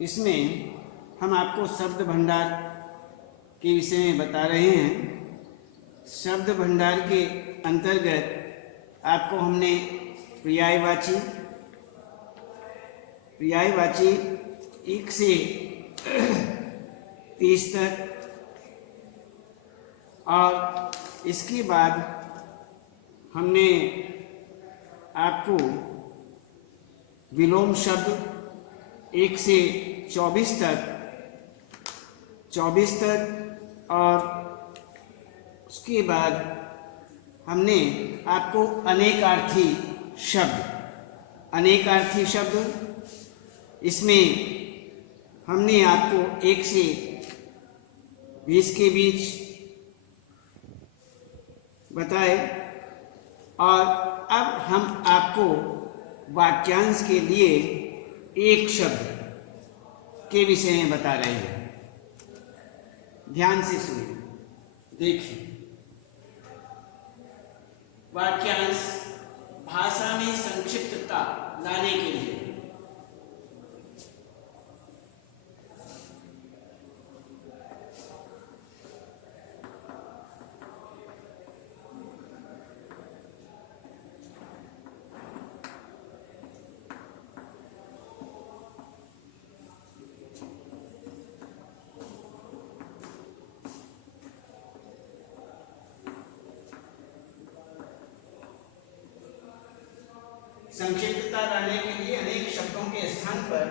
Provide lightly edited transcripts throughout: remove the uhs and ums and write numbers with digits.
इसमें हम आपको शब्द भंडार के विषय में बता रहे हैं। शब्द भंडार के अंतर्गत आपको हमने पर्यायवाची 1 से 30 तक और इसके बाद हमने आपको विलोम शब्द 1 से 24 तक और उसके बाद हमने आपको अनेकार्थी शब्द इसमें हमने आपको 1 से 20 के बीच बताए और अब हम आपको वाक्यांश के लिए एक शब्द के विषय में बता रहे हैं। ध्यान से सुनिए, देखिए। वाक्यांश भाषा में संक्षिप्तता लाने के लिए संक्षिप्तता लाने के लिए अनेक शब्दों के स्थान पर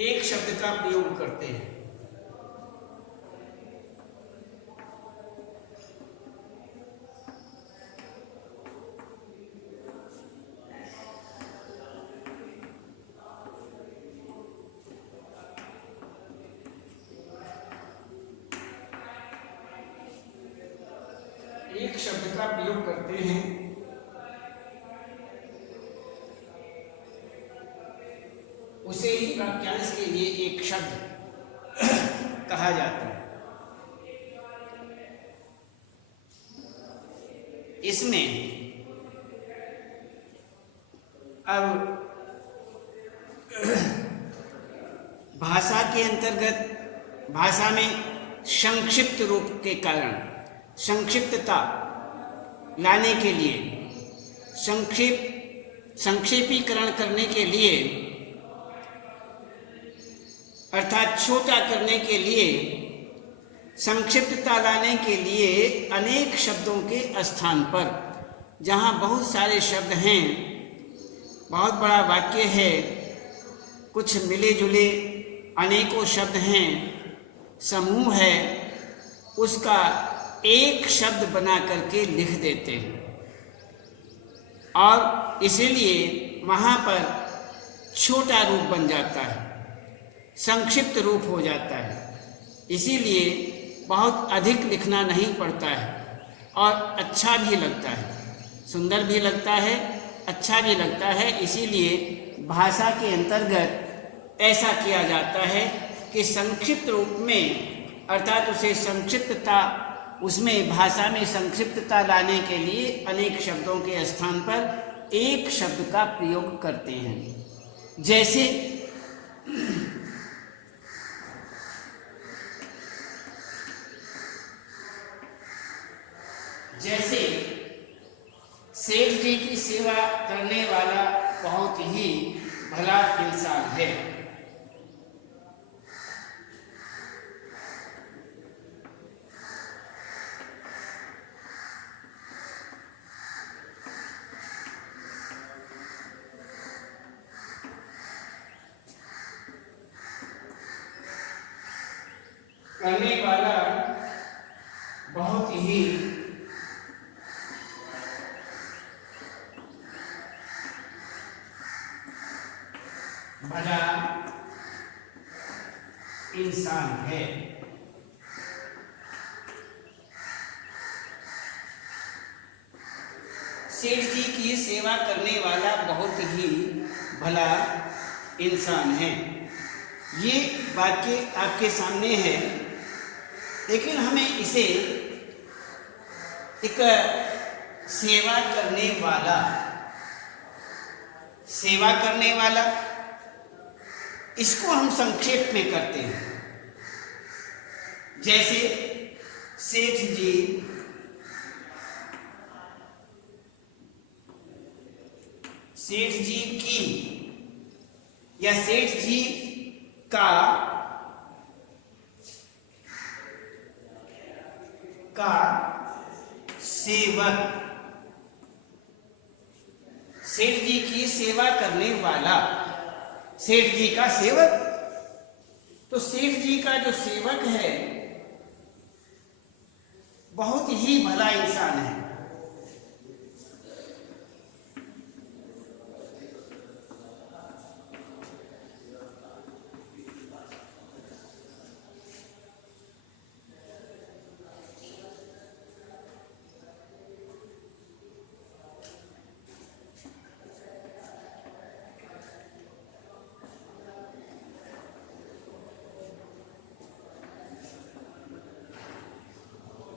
एक शब्द का प्रयोग करते हैं। एक शब्द का प्रयोग करते हैं उसे ही वाक्यांश के लिए एक शब्द कहा जाता है। इसमें अब भाषा के अंतर्गत भाषा में संक्षिप्त रूप के कारण संक्षिप्तता लाने के लिए संक्षेपीकरण करने के लिए अर्थात छोटा करने के लिए संक्षिप्तता लाने के लिए अनेक शब्दों के स्थान पर जहाँ बहुत सारे शब्द हैं, बहुत बड़ा वाक्य है, कुछ मिले जुले अनेकों शब्द हैं, समूह है, उसका एक शब्द बना करके लिख देते हैं और इसीलिए वहाँ पर छोटा रूप बन जाता है, संक्षिप्त रूप हो जाता है। इसीलिए बहुत अधिक लिखना नहीं पड़ता है और अच्छा भी लगता है, सुंदर भी लगता है, अच्छा भी लगता है। इसीलिए भाषा के अंतर्गत ऐसा किया जाता है कि संक्षिप्त रूप में अर्थात उसे संक्षिप्तता उसमें भाषा में संक्षिप्तता लाने के लिए अनेक शब्दों के स्थान पर एक शब्द का प्रयोग करते हैं। जैसे सेठ जी की सेवा करने वाला बहुत ही भला इंसान है। करने वाला बहुत ही भला इंसान है। सेठ जी की सेवा करने वाला बहुत ही भला इंसान है। ये वाक्य आपके सामने है, लेकिन हमें इसे एक सेवा करने वाला इसको हम संक्षेप में करते हैं। जैसे सेठ जी की या सेठ जी का सेवक, सेठ जी की सेवा करने वाला, सेठ जी का सेवक। तो सेठ जी का जो सेवक है बहुत ही भला इंसान है।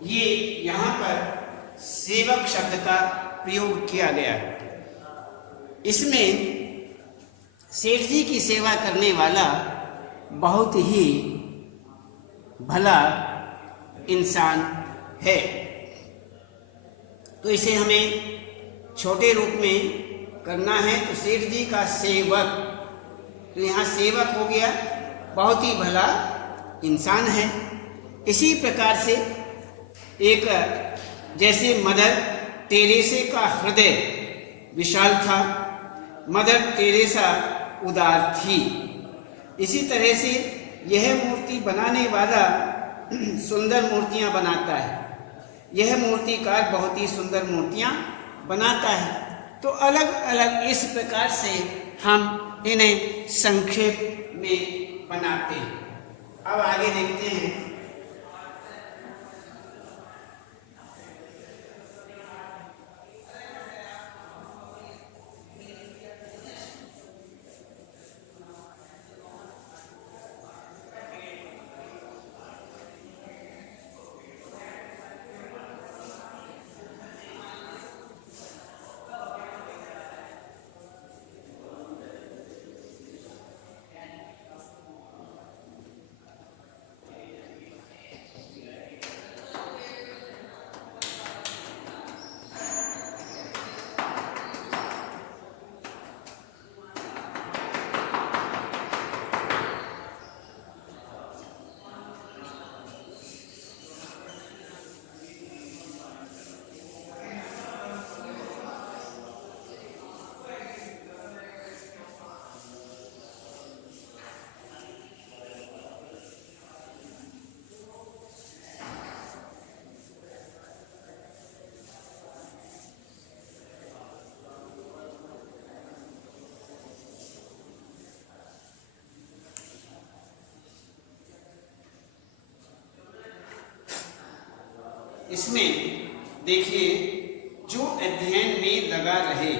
ये यहां पर सेवक शब्द का प्रयोग किया गया है। इसमें सेठ जी की सेवा करने वाला बहुत ही भला इंसान है। तो इसे हमें छोटे रूप में करना है। तो सेठ जी का सेवक, तो यहाँ सेवक हो गया, बहुत ही भला इंसान है। इसी प्रकार से एक जैसे मदर टेरेसा का हृदय विशाल था, मदर टेरेसा उदार थी, इसी तरह से यह मूर्ति बनाने वाला सुंदर मूर्तियां बनाता है। यह मूर्तिकार बहुत ही सुंदर मूर्तियां बनाता है। तो अलग अलग इस प्रकार से हम इन्हें संक्षेप में बनाते हैं। अब आगे देखते हैं। इसमें देखिए, जो अध्ययन में लगा रहे,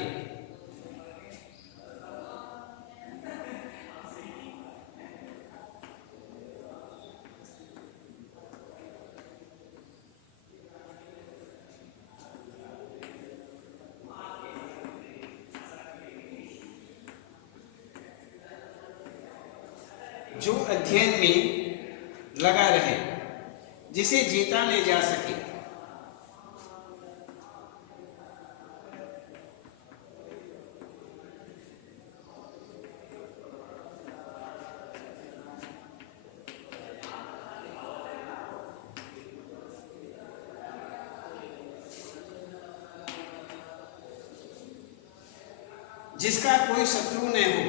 जो अध्ययन में लगा रहे, जिसे जीता ले जा सके। जिसका कोई शत्रु न हो,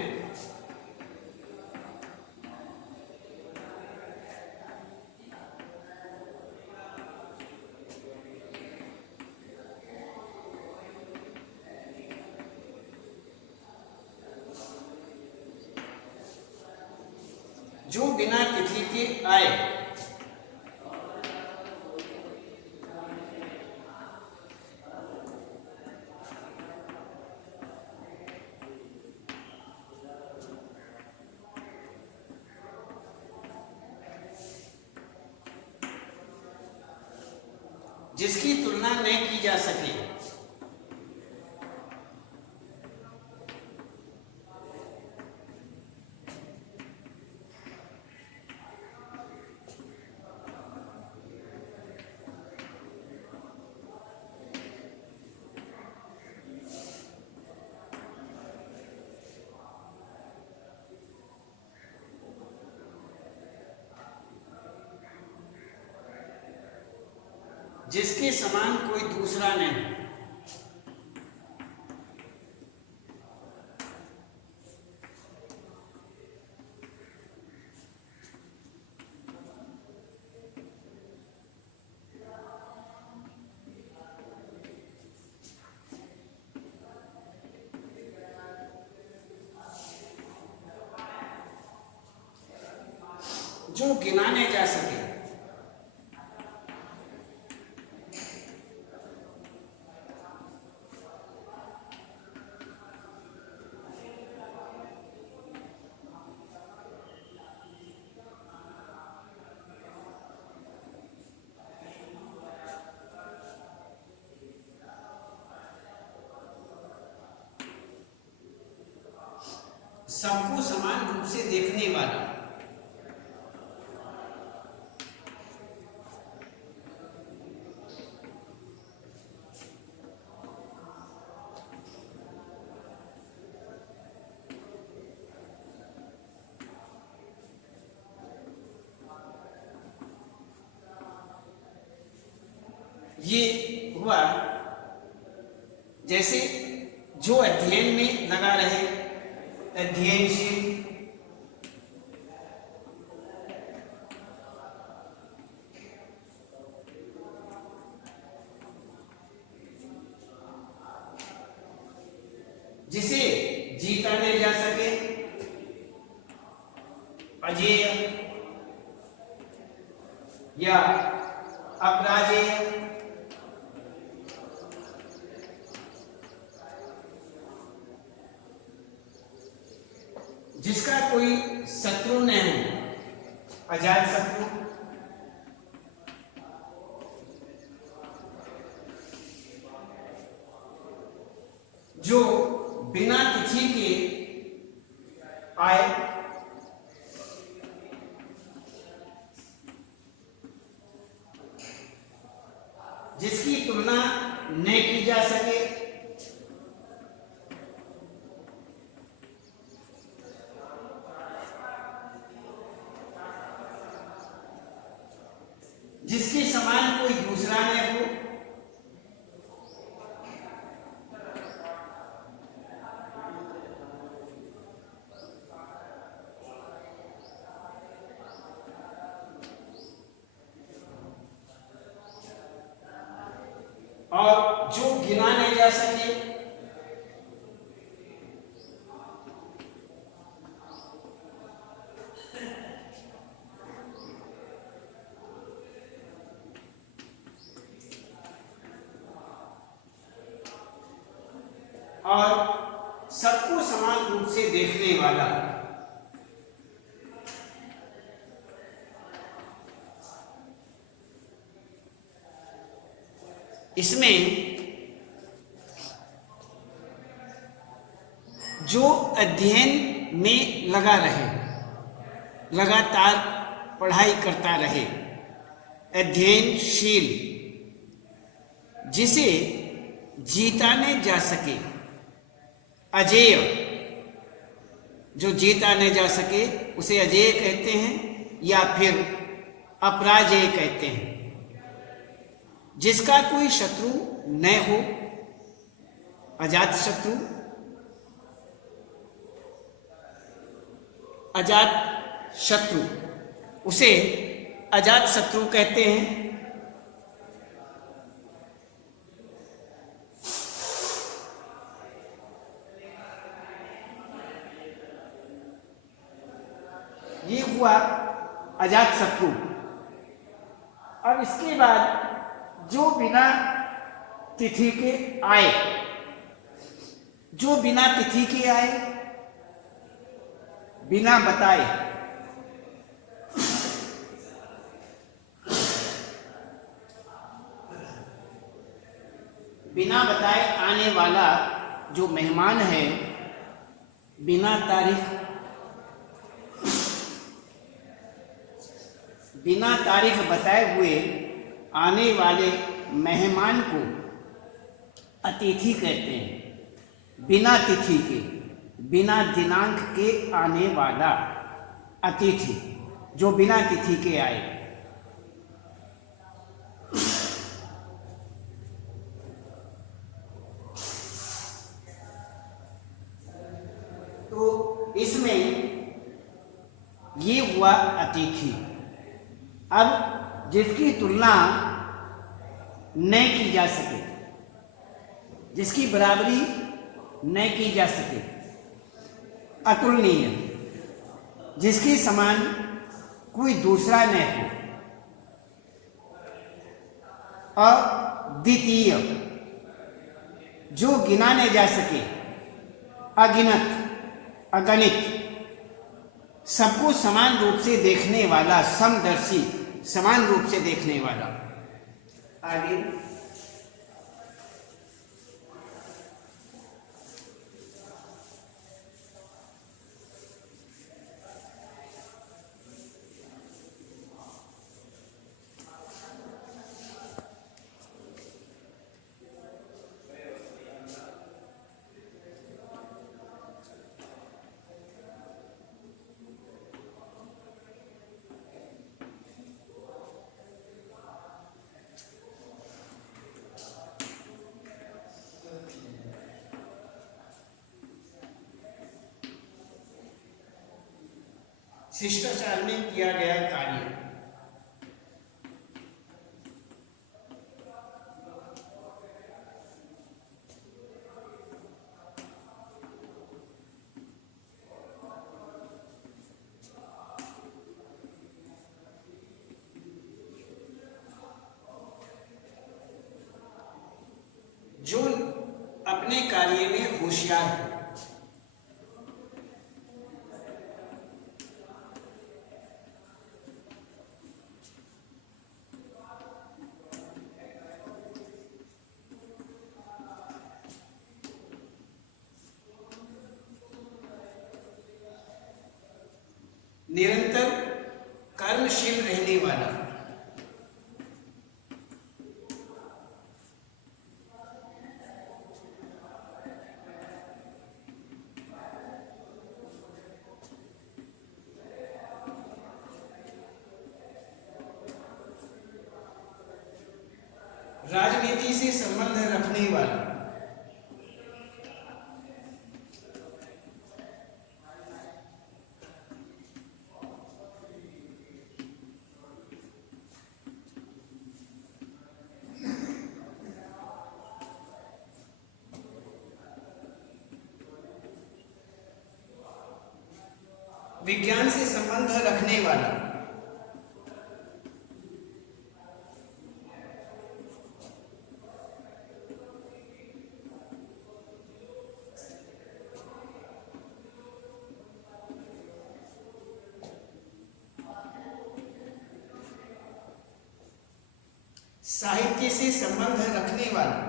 जो बिना तिथि के आए, जिसकी तुलना न की जा सके। जिसके समान कोई दूसरा नहीं। जो गिनाने जा सके। सबको समान रूप से देखने वाला। ये हुआ जैसे जो अध्ययन में लगा रहे, अध्ययनशील। जिसे जीता नहीं जा सके, अजेय या अपराजेय। जिसका कोई शत्रु नहीं, अजात शत्रु। जो बिना तिथि के आए, जिसकी तुलना न की जा सके, जिसके समान कोई दूसरा न हो, और जो गिना नहीं जा सके। और सबको समान रूप से देखने वाला। इसमें जो अध्ययन में लगा रहे, लगातार पढ़ाई करता रहे, अध्ययनशील, जिसे जीता नहीं जा सके, अजेय, जो जीता नहीं जा सके उसे अजेय कहते हैं या फिर अपराजेय कहते हैं। जिसका कोई शत्रु न हो, अजात शत्रु। अजात शत्रु, उसे अजात शत्रु कहते हैं। ये हुआ अजात शत्रु। अब इसके बाद जो बिना तिथि के आए, जो बिना तिथि के आए, बिना बताए, बिना बताए आने वाला जो मेहमान है, बिना तारीख बताए हुए आने वाले मेहमान को अतिथि कहते हैं। बिना तिथि के, बिना दिनांक के आने वाला अतिथि, जो बिना तिथि के आए। तो इसमें ये हुआ अतिथि। अब जिसकी तुलना न की जा सके, जिसकी बराबरी न की जा सके, अतुलनीय, जिसके समान कोई दूसरा न हो, अद्वितीय, जो गिना न जा सके, अगिनत, अगणित, सबको समान रूप से देखने वाला, समदर्शी, समान रूप से देखने वाला। आगे शिष्टाचार में किया गया कार्य। जो अपने कार्य में होशियार हो, निरंतर कर्मशील रहने वाला, राजनीति से संबंध रखने वाला, विज्ञान से संबंध रखने वाला, साहित्य से संबंध रखने वाला,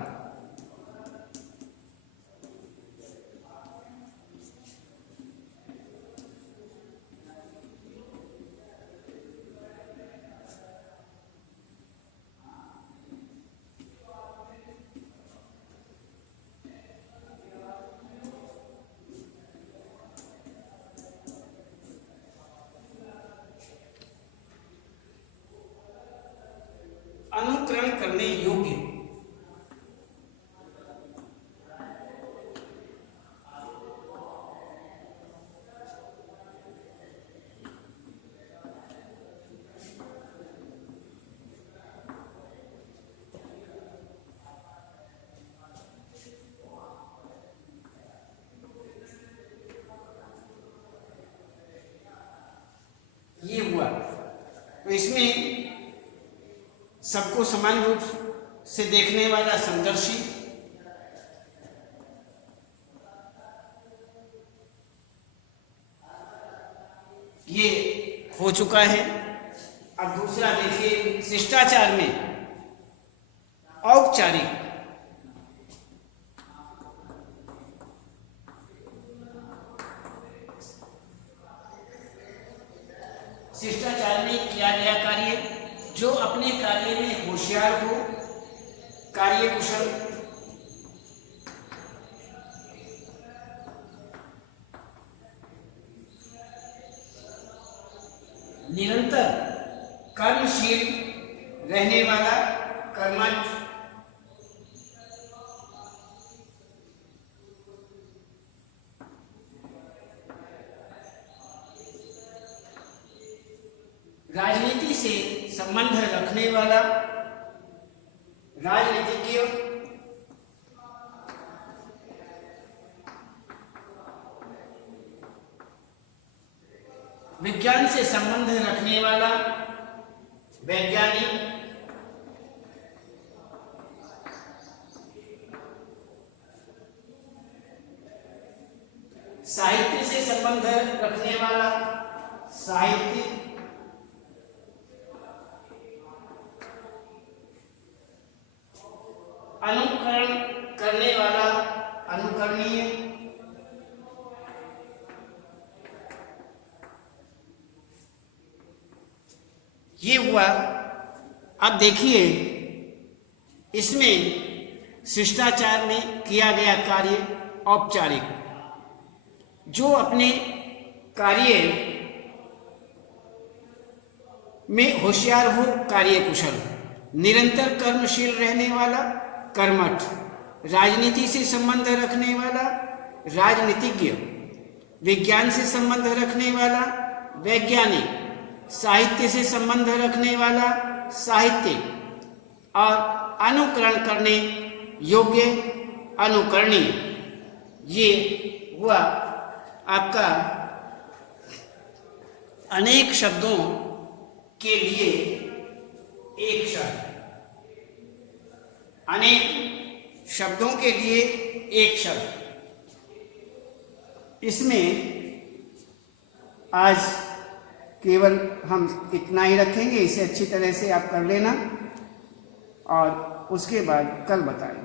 अनुकरण करने योग्य, ये हुआ। तो इसमें सबको समान रूप से देखने वाला, समदर्शी, ये हो चुका है। अब दूसरा देखिए, शिष्टाचार में औपचारिक, कार्यकुशल, निरंतर कर्मशील रहने वाला, कर्मठ, राजनीति से संबंध रखने वाला, राजनीतिज्ञ, विज्ञान से संबंध रखने वाला, वैज्ञानिक, साहित्य से संबंध रखने वाला, साहित्यिक, अनुकरण करने वाला, अनुकरणीय, ये हुआ। अब देखिए इसमें शिष्टाचार में किया गया कार्य औपचारिक, जो अपने कार्य में होशियार हो, कार्यकुशल, निरंतर कर्मशील रहने वाला, कर्मठ, राजनीति से संबंध रखने वाला, राजनीतिज्ञ, विज्ञान से संबंध रखने वाला, वैज्ञानिक, साहित्य से संबंध रखने वाला, साहित्यिक, और अनुकरण करने योग्य, अनुकरणीय। ये हुआ आपका अनेक शब्दों के लिए एक शब्द, अनेक शब्दों के लिए एक शब्द। इसमें आज केवल हम इतना ही रखेंगे, इसे अच्छी तरह से आप कर लेना और उसके बाद कल बताएं।